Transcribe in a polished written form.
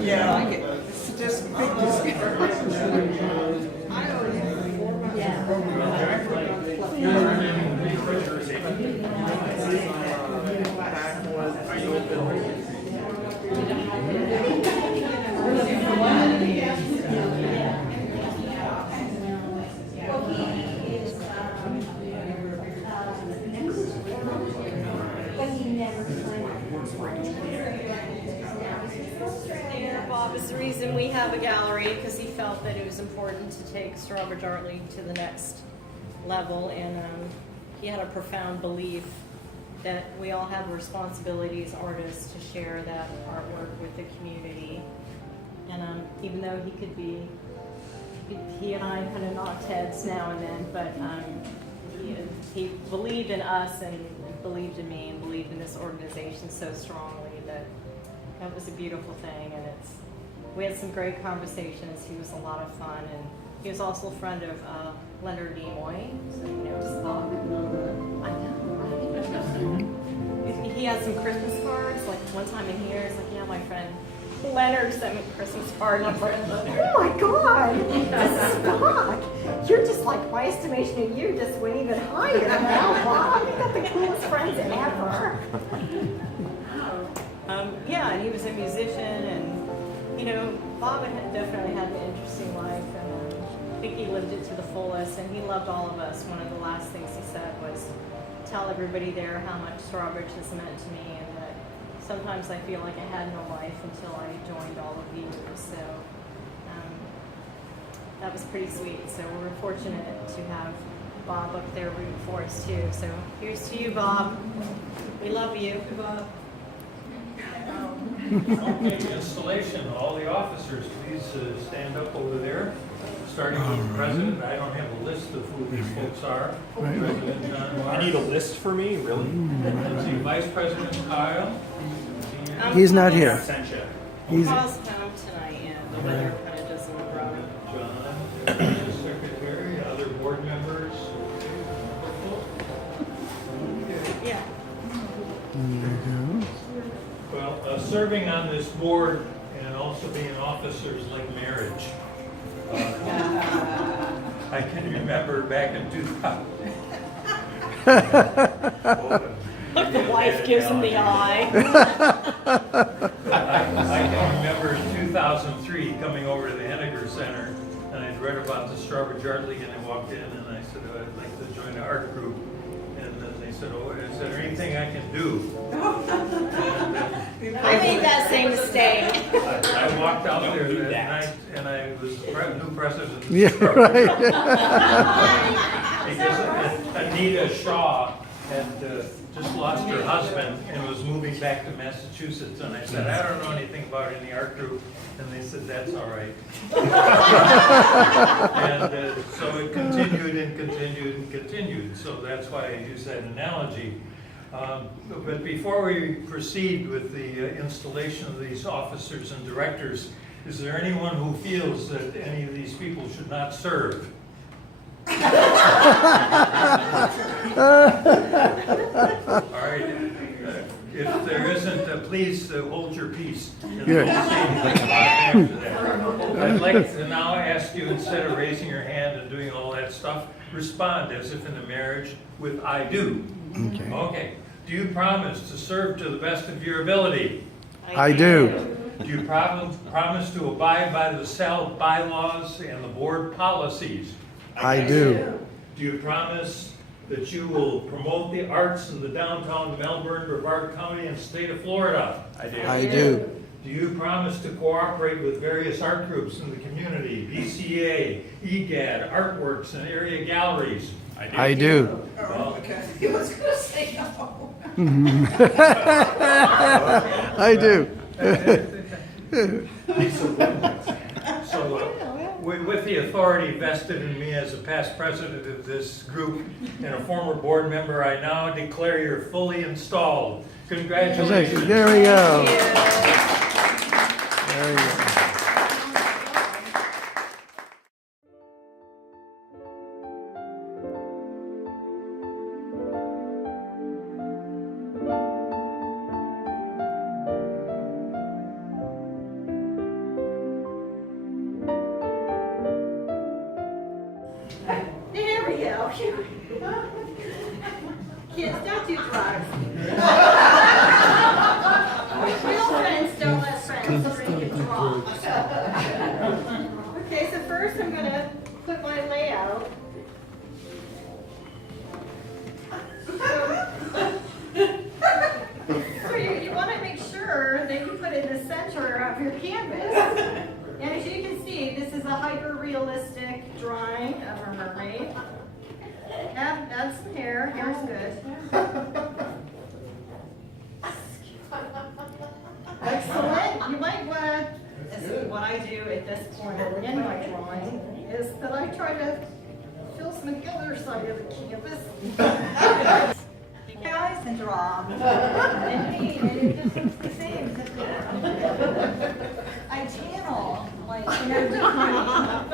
Yeah, I like it. It's just big Bob is the reason we have a gallery, because he felt that it was important to take Strawbridge Art League to the next level, and he had a profound belief that we all have a responsibility as artists to share that artwork with the community. And even though he and I kind of knocked heads now and then, but he believed in us and believed in me and believed in this organization so strongly that was a beautiful thing. And we had some great conversations. He was a lot of fun, and he was also a friend of Leonard Nimoy, so you know Spock. I know, right? He had some Christmas cards. Like one time in here, it's like, yeah, my friend Leonard sent me a Christmas card, and I'm like, oh my God, Spock! You're just like, my estimation of you just went even higher now, Bob. You got the coolest friends ever. Yeah, and he was a musician, and you know, Bob had definitely had an interesting life, and I think he lived it to the fullest, and he loved all of us. One of the last things he said was, tell everybody there how much Strawbridge has meant to me, and that sometimes I feel like I had no life until I joined all of you. So that was pretty sweet. So we're fortunate to have Bob up there rooting for us too. So here's to you, Bob. We love you, Bob. Okay, installation. All the officers, please stand up over there. Starting with the president. I don't have a list of who these folks are. Right. President John Marr. You need a list for me? Really? Let's see, Vice President Kyle. He's not here. He's Paul's home tonight, and the weather kind of doesn't look right. John, Secretary, other board members. Yeah. Well, serving on this board and also being officers like marriage. I can remember back in 2000. Look, the wife gives him the eye. I can remember in 2003 coming over to the Henniger Center, and I'd read about the Strawbridge Art League, and I walked in and I said, oh, I'd like to join the art group. And then they said, oh, is there anything I can do? I made that same mistake. I walked out there that night, and I was new president. yeah, right. Because Anita Shaw had just lost her husband and was moving back to Massachusetts, and I said, I don't know anything about any art group, and they said, that's all right. And so it continued and continued and continued, so that's why I use that analogy. But before we proceed with the installation of these officers and directors, is there anyone who feels that any of these people should not serve? All right. If there isn't, please hold your peace. Good. I'd like to now ask you, instead of raising your hand and doing all that stuff, respond as if in a marriage with I do. Okay. Okay. Do you promise to serve to the best of your ability? I do. Do you promise to abide by the cell bylaws and the board policies? I do. Do you promise that you will promote the arts in the downtown Melbourne, Brevard County, and state of Florida? I do. Do you promise to cooperate with various art groups in the community, BCA, EGAD, Artworks, and area galleries? I do. Oh, okay. He was gonna say no. I do. So, with the authority vested in me as a past president of this group and a former board member, I now declare you're fully installed. Congratulations. There we go. There we go. Kids, don't do drugs. Real friends don't let friends drink and draw. Okay, so first I'm going to put my layout. So you want to make sure that you put it in the center of your canvas. And as you can see, this is a hyper-realistic drawing of a mermaid. Add some hair. Hair's good. Excellent. You might want to, what I do at this point in my drawing is that I try to fill some of the other side of the canvas. Eyes and draw. And me, and it just looks the same. I channel my inner behind.